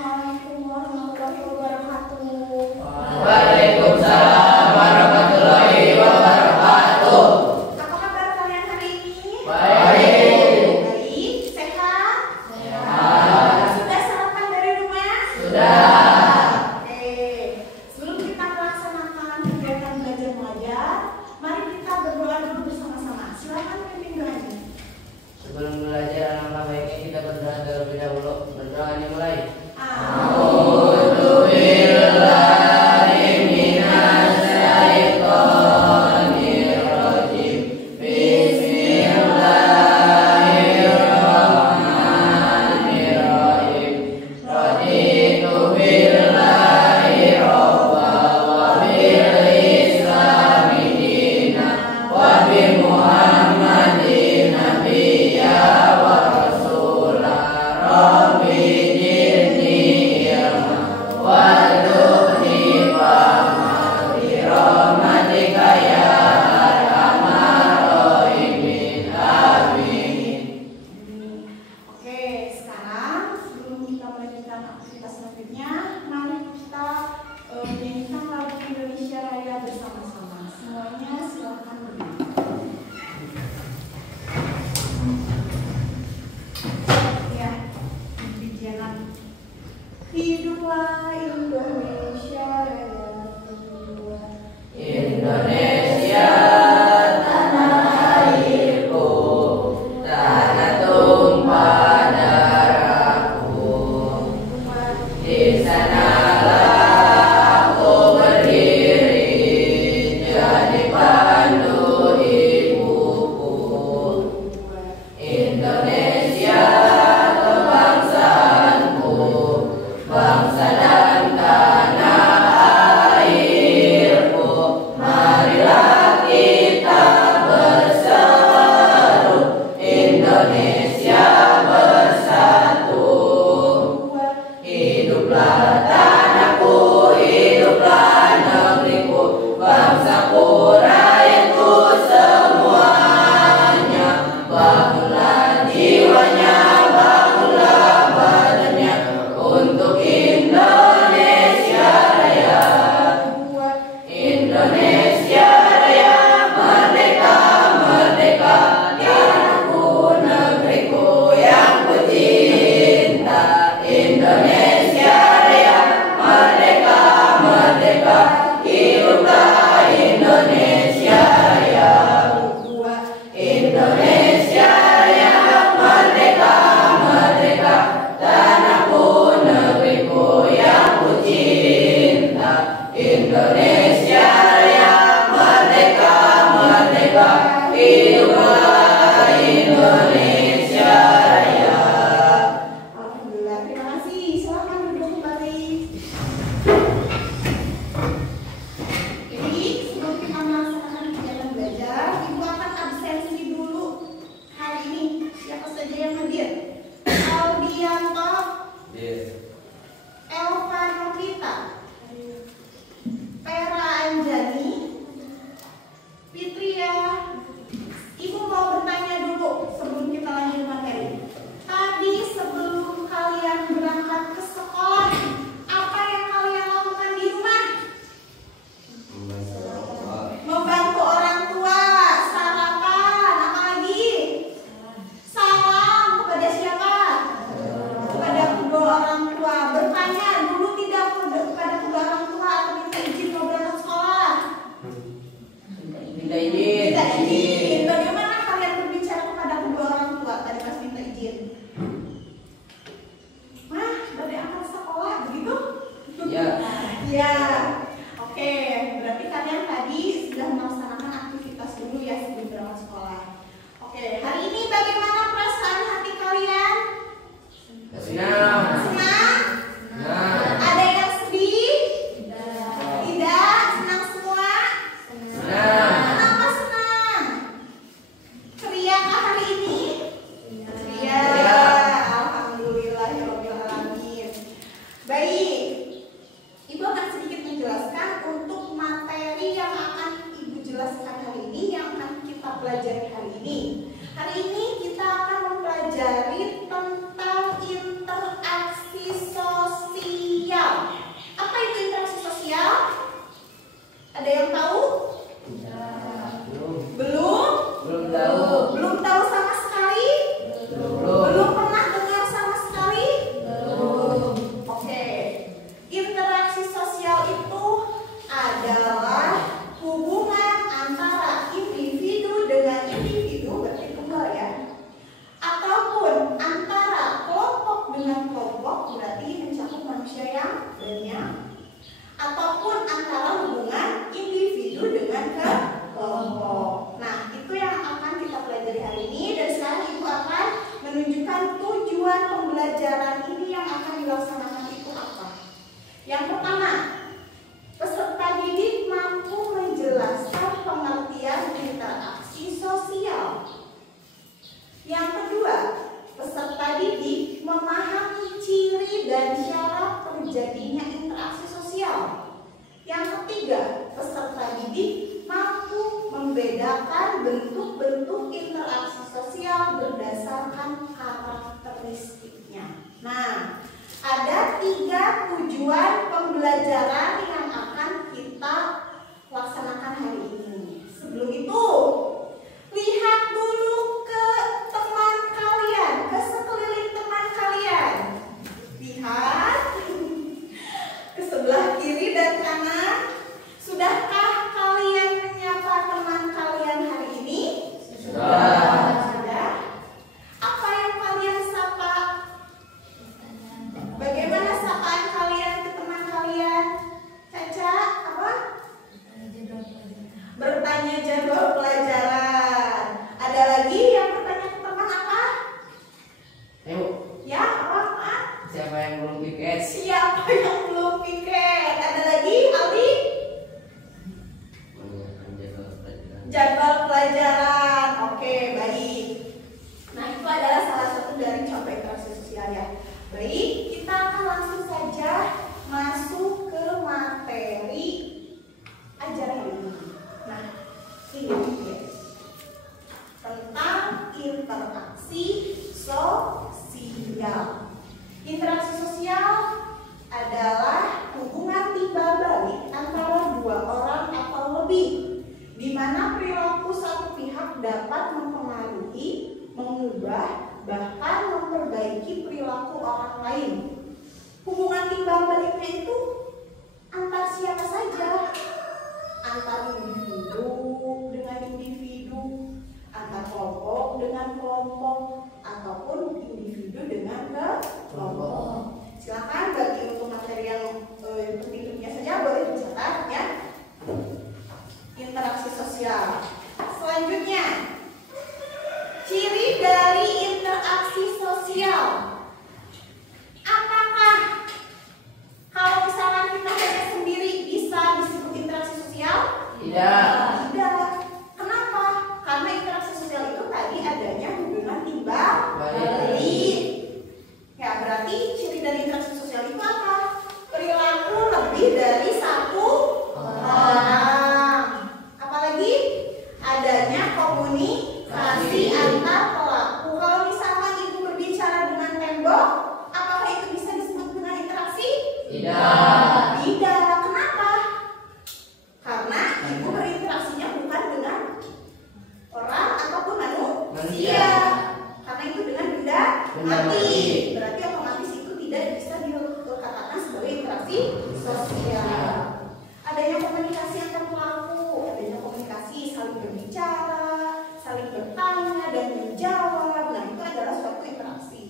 Assalamualaikum warahmatullahi wabarakatuh. Waalaikumsalam warahmatullahi wabarakatuh. Apa kabar kalian hari ini? Baik. Baik, sehat? Sehat. Sudah sarapan dari rumah? Sudah. Oke. Sebelum kita melaksanakan kegiatan belajar mengajar, mari kita berdoa dulu bersama-sama. Silakan pimpin doanya. Sebelum belajar, alangkah baiknya kita berdoa terlebih dahulu. Berdoa dimulai. Oke, sekarang sebelum kita melanjutkan aktivitas selanjutnya, mari kita menyanyikan lagu Indonesia Raya bersama-sama. Semuanya silakan berdiri. Ya, bijanan. Hiduplah Indonesia Raya. Indonesia, tanah airku, tanah tumpah darahku. Di sanalah aku berdiri, jadi pandu ibuku. Indonesia, kebangsaanku, bangsa dan tanah airku. Marilah kita berseru, Indonesia bersatu. Hiduplah tanahku, hiduplah negeriku, bangsaku, rakyatku semuanya. Bangunlah jiwanya, bangunlah badannya untuk Indonesia. manusia yang banyak, ataupun antara hubungan individu dengan kelompok. Nah, itu yang akan kita pelajari hari ini, dan sekarang Ibu akan menunjukkan tujuan pembelajaran ini yang akan dilaksanakan itu apa. Yang pertama, peserta didik mampu menjelaskan pengertian interaksi sosial. Yang kedua, peserta didik memahami ciri dan syarat terjadinya interaksi sosial. Yang ketiga, peserta didik mampu membedakan bentuk-bentuk interaksi sosial berdasarkan karakteristiknya. Nah, ada 3 tujuan pembelajaran yang akan kita laksanakan hari ini. Sebelum itu, lihat dulu ke teman kalian, ke sekeliling teman kalian. Lihat ke sebelah kiri dan kanan. Sudahkah kalian menyapa teman kalian hari ini? Sudah. Apa yang kalian sapa? Bagaimana sapaan kalian ke teman kalian? Caca, apa? Bertanya jadwal pelajaran. Ada lagi yang bertanya ke teman apa? Ayo. Ya, apa? Siapa yang belum piket? Siapa yang belum piket? Ada lagi, Aldi? Jadwal pelajaran. Oke, baik. Nah, itu adalah salah satu dari contoh interaksi sosial ya. Baik, kita akan langsung saja masuk ke materi ajaran ini. Nah, ini guys, tentang interaksi sosial. Interaksi sosial adalah hubungan timbal balik antara 2 orang atau lebih, di mana perilaku satu pihak dapat mempengaruhi, mengubah, bahkan memperbaiki perilaku orang lain. Hubungan timbal baliknya itu antar siapa saja, antar individu dengan individu, antar kelompok dengan kelompok, ataupun individu dengan kelompok. Silakan bagi untuk materi yang penting-pentingnya saja boleh dicatat ya. Interaksi sosial. Selanjutnya, ciri dari interaksi sosial. Apakah kalau misalkan kita hanya sendiri bisa disebut interaksi sosial? Tidak. Tidak. Kenapa? Karena interaksi sosial itu tadi adanya hubungan timbal balik. Ya, berarti ciri dari interaksi sosial itu apa? Perilaku lebih dari 1 orang. Apalagi adanya komunikasi antar pelaku. Kalau misalkan ibu berbicara dengan tembok, apakah itu bisa disebut dengan interaksi? Tidak. Tidak. Kenapa? Karena ibu berinteraksinya bukan dengan orang ataupun manusia. Karena itu dengan benda mati. Berarti otomatis itu tidak bisa dikatakan sebagai interaksi sosial. Adanya komunikasi antar pelaku, adanya komunikasi saling berbicara, saling bertanya dan menjawab. Nah, itu adalah suatu interaksi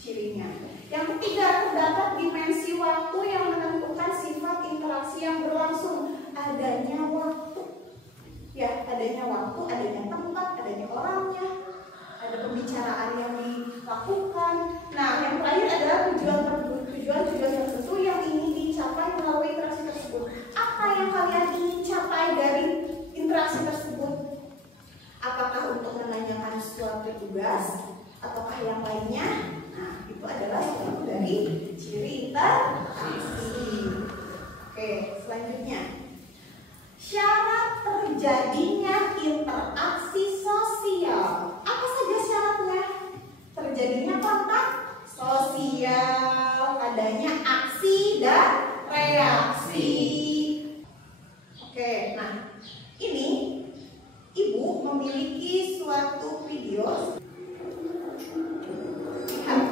cirinya. Yang ketiga, terdapat dimensi waktu yang menentukan sifat interaksi yang berlangsung. Adanya waktu. Ya, adanya waktu, adanya tempat, adanya orangnya, ada pembicaraan yang dilakukan. Nah, yang terakhir adalah tujuan tertentu yang ingin dicapai melalui interaksi tersebut. Apa yang kalian ingin capai dari interaksi tersebut? Apakah untuk menanyakan suatu tugas ataukah yang lainnya? Nah, itu adalah suatu dari ciri interaksi. Oke, selanjutnya, syarat terjadinya interaksi sosial. Apa saja syaratnya? Terjadinya kontak sosial, adanya aksi dan reaksi. Oke, nah ini ibu memiliki suatu video. Lihat.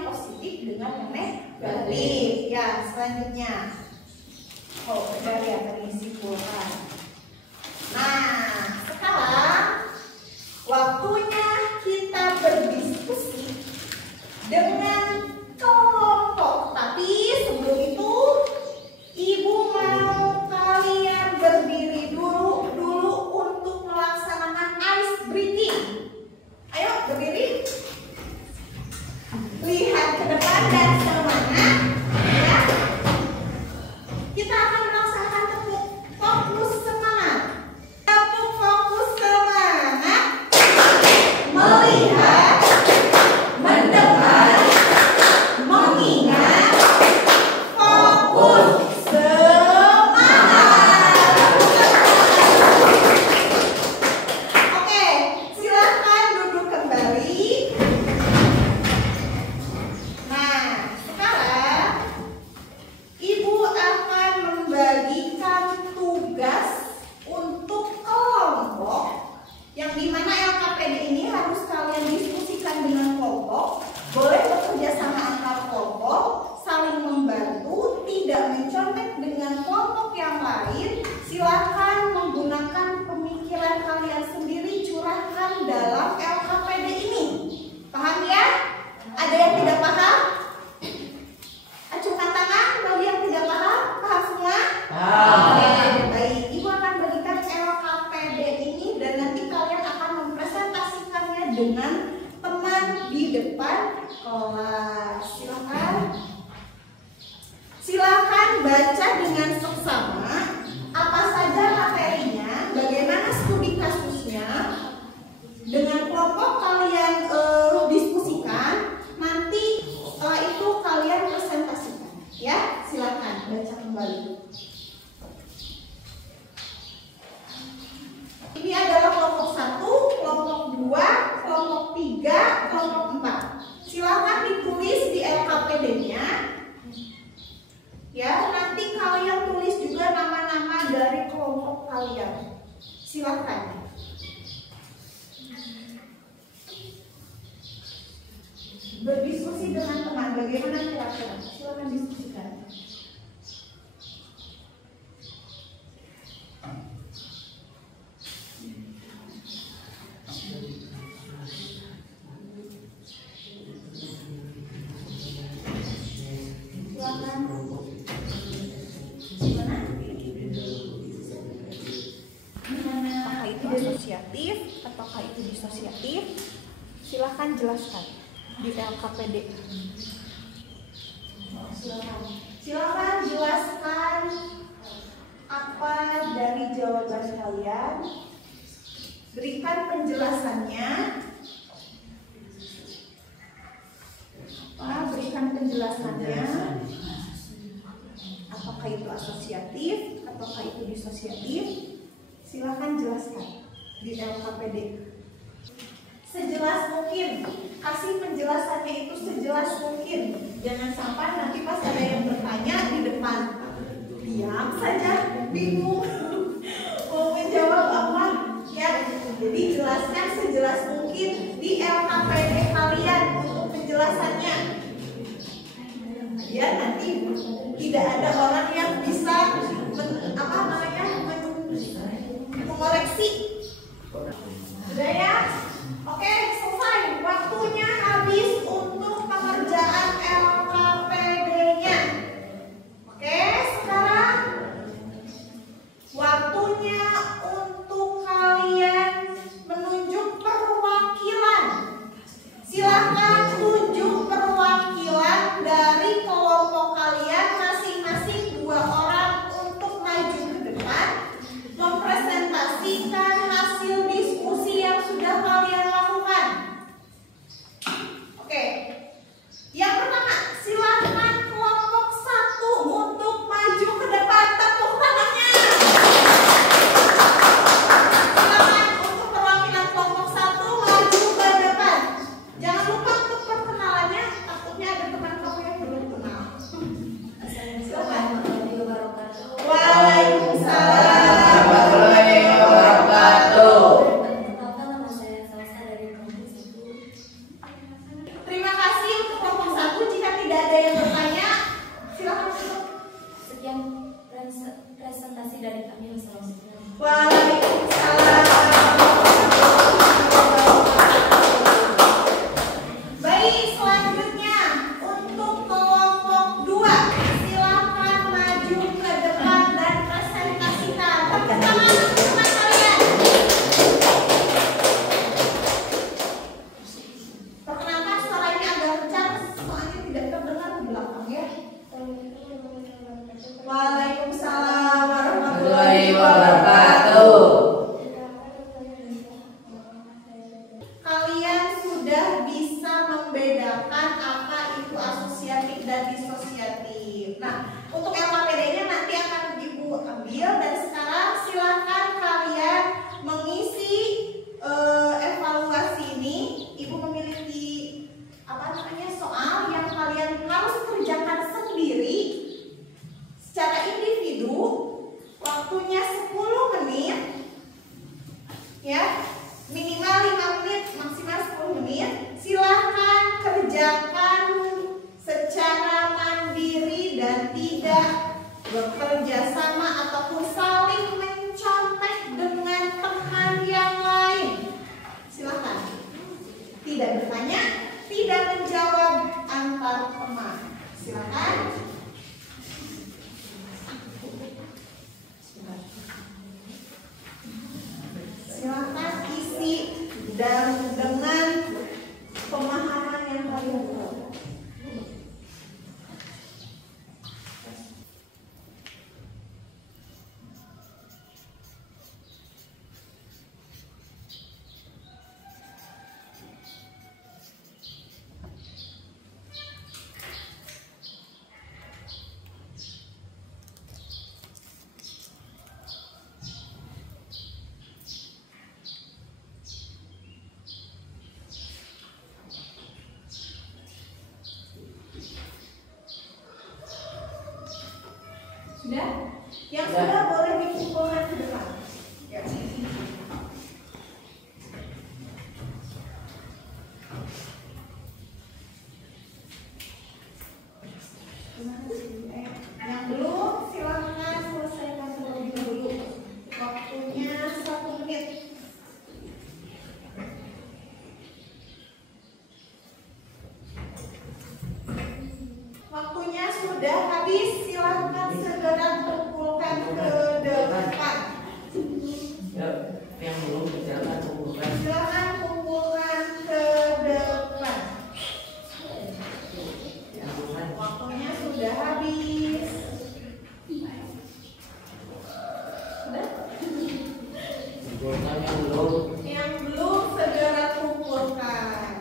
yang positif dengan yang negatif. Ya, selanjutnya. Oh, udah ya terisikan. Nah, sekarang waktunya kita berdiskusi dengan kelompok. Tapi sebelum itu, Ibu mau kalian berdiri dulu untuk melaksanakan ice breaking. Ayo berdiri. Lihat ke depan dan semangat. Ya. Kita akan melaksanakan tepuk fokus semangat. Tepuk fokus semangat. Melihat, mendengar, mengingat, fokus semangat. Oke, silakan duduk kembali. Nah, sekarang Ibu akan membagikan tugas untuk kelompok yang dimana LKPD ini harus kalian diskusikan dengan kelompok. Boleh bekerja sama antar kelompok, saling membantu, tidak mencontek dengan kelompok yang lain. Silakan menggunakan pemikiran kalian sendiri, curahkan dalam LKPD ini. Paham ya? Ada yang tidak paham? Acungkan tangan bagi yang tidak paham. Paham semua? Oke, baik. Ibu akan bagikan LKPD ini dan nanti kalian akan mempresentasikannya dengan teman di depan kelas. Silakan baca dengan seksama apa saja materinya, bagaimana studi kasusnya, dengan kelompok kalian diskusikan. Nanti setelah itu kalian presentasikan. Ya, silakan baca kembali. Ini adalah kelompok 1, kelompok 2, kelompok 3, kelompok 4. Silakan ditulis di LKPD-nya. Ya, nanti kalian tulis juga nama-nama dari kelompok kalian. Silakan. Berdiskusi dengan teman, bagaimana kira-kira? Silakan diskusikan. Apakah itu asosiatif ataukah itu disosiatif? Silahkan jelaskan di LKPD. Silakan jelaskan apa dari jawaban kalian. Berikan penjelasannya. Berikan penjelasannya. Apakah itu asosiatif ataukah itu disosiatif? Silakan jelaskan di LKPD. Sejelas mungkin, kasih penjelasannya itu sejelas mungkin. Jangan sampai nanti pas ada yang bertanya di depan, diam saja, bingung mau menjawab apa. Ya, jadi jelaskan sejelas mungkin di LKPD kalian untuk penjelasannya. Ya, nanti tidak ada orang yang bisa mengoreksi. Sudah ya? Oke, selesai. Waktunya habis untuk pengerjaan LKPD-nya. Oke, sekarang waktunya untuk kalian menunjuk perwakilan. Silakan tunjuk perwakilan dari kelompok kalian masing-masing 2 orang untuk maju ke depan, mempresentasikan hasil diskusi yang sudah kalian mengerjakan secara mandiri dan tidak bekerja sama ataupun saling mencontek dengan teman yang lain. Silakan. Tidak bertanya, tidak menjawab antar teman. Silakan. Silakan isi dan dengan pemahaman yang kalian tahu. Sudah? Yang sudah boleh dikumpulkan ke depan. Ya. Yang belum silahkan selesaikan terlebih dahulu. Waktunya 1 menit. Waktunya sudah habis, silahkan segera kumpulkan ke depan. Yang belum silakan kumpulkan. Silahkan kumpulkan ke depan. Waktunya sudah habis. Sudah? Kumpulkan yang belum. Yang belum segera kumpulkan.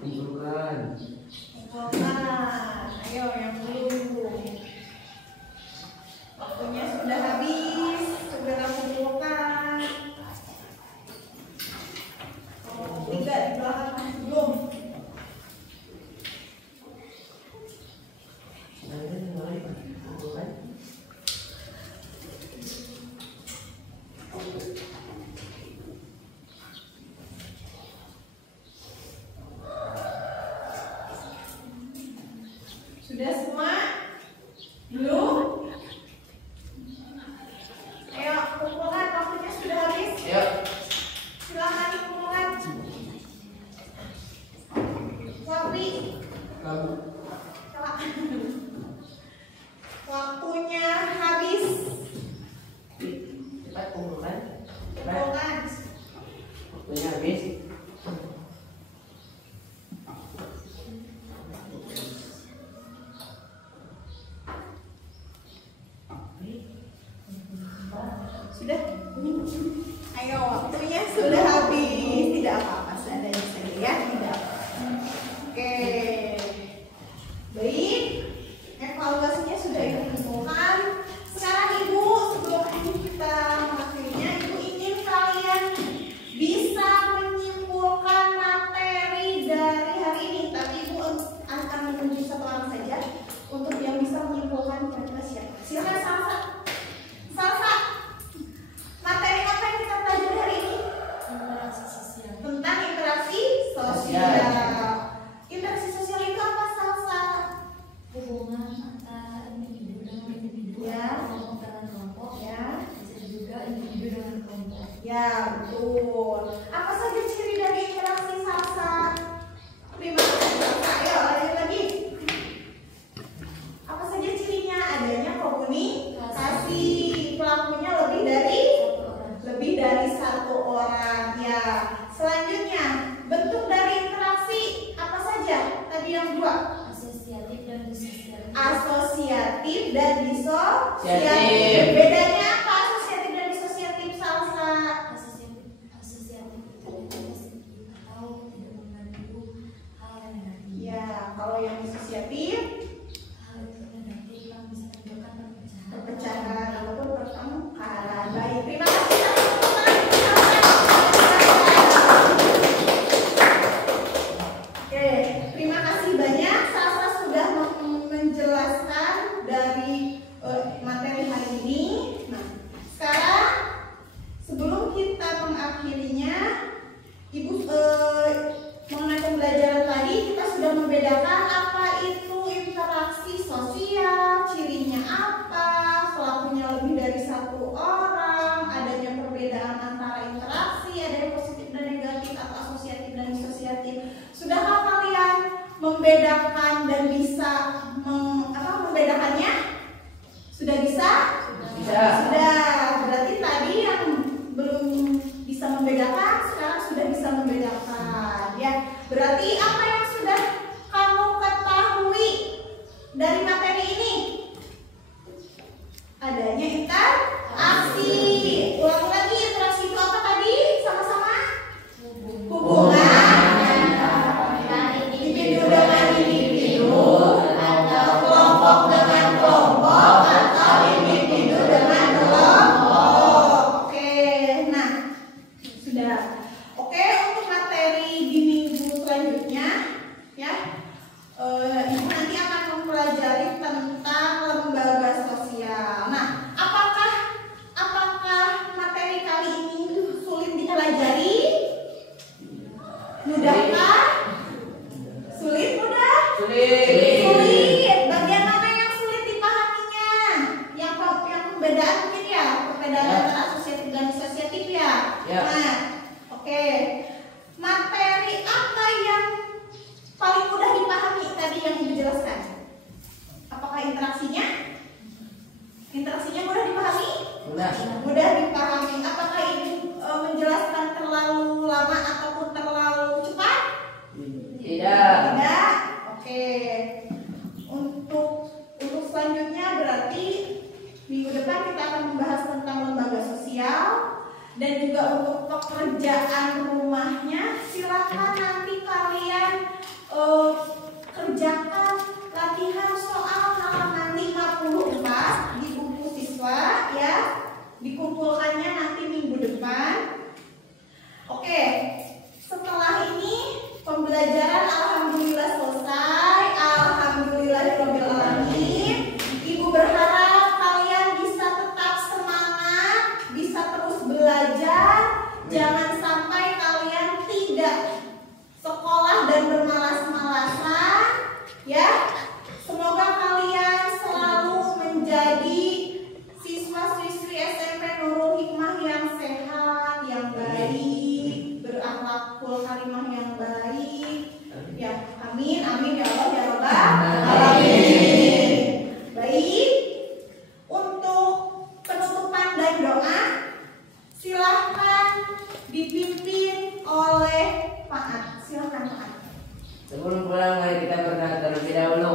Kumpulkan. Kumpulkan. Ayo yang belum. Waktunya sudah habis. Segera kumpulkan. Oh, 3 di belakang masih belum. Kumpulkan. Sudah semua? Belum? Ayo kumpulkan, waktunya sudah habis. Ayo. Silakan kumpulkan. Sabri, Kamu. waktunya habis. Cepat kumpulkan. Cepat. Kumpulkan. Waktunya habis. Sudah? Ayo, waktunya sudah habis. Tidak apa-apa, seadanya saja ya. Tidak apa-apa. Oke. Baik. Evaluasinya sudah dikumpulkan. Sekarang Ibu, sebelum kita mengakhirinya, Ibu ingin kalian bisa menyimpulkan materi dari hari ini. Tapi Ibu akan menunjuk satu orang saja untuk yang bisa menyimpulkan kira-kira siapa. Silakan Salsa. Salsa, materi apa yang kita pelajari hari ini? membedakan apa itu interaksi sosial, cirinya apa, pelakunya lebih dari satu orang, adanya perbedaan antara interaksi, ada yang positif dan negatif atau asosiatif dan disosiatif. Sudahkah kalian membedakan dan bisa membedakannya? Sudah bisa? Bisa. Sudah. Berarti tadi yang belum bisa membedakan sekarang sudah bisa membedakan, ya. Berarti apa yang sudah kamu ketahui dari materi ini? Adanya interaksi. Ulang lagi, interaksi itu apa tadi? Sama-sama? Hubungan individu dengan individu, atau kelompok dengan kelompok, atau individu dengan kelompok. Oke, nah sudah. Oke, untuk materi di minggu selanjutnya, ya, ibu nanti akan mempelajari tentang lembaga sosial. Nah, apakah materi kali ini sulit dipelajari? Mudahkah? Sulit, mudah? Sulit. Sulit. Bagian mana yang sulit dipahaminya? Yang perbedaan mungkin ya, perbedaan Ya. antara asosiatif dan disosiatif ya. Ya. Nah, oke. Materi apa yang paling mudah dipahami tadi yang Ibu jelaskan? Apakah interaksinya? Interaksinya mudah dipahami? Mudah. Mudah dipahami. Apakah Ibu menjelaskan terlalu lama ataupun terlalu cepat? Tidak. Tidak. Oke. Untuk selanjutnya berarti minggu depan kita akan membahas tentang lembaga sosial dan juga untuk pekerjaan rumahnya silakan nanti kalian kerjakan latihan soal halaman 54 di buku siswa ya. Dikumpulkannya nanti minggu depan. Oke. Setelah ini pembelajaran alhamdulillah selesai. Alhamdulillahirabbil alamin. Ibu berharap kalian bisa tetap semangat, bisa terus belajar. Jangan sampai kalian tidak sekolah dan bermalas-malasan, ya. Semoga kalian selalu menjadi siswa-siswi SMP Nurul Hikmah yang sehat, yang baik, berakhlakul karimah yang baik. Ya, amin, amin ya Allah ya Rabbal alamin. Baik, untuk penutupan dan doa silahkan dipimpin oleh Pak Ad. Silahkan Pak Ad. Sebelum pulang mari kita berdoa terlebih dahulu.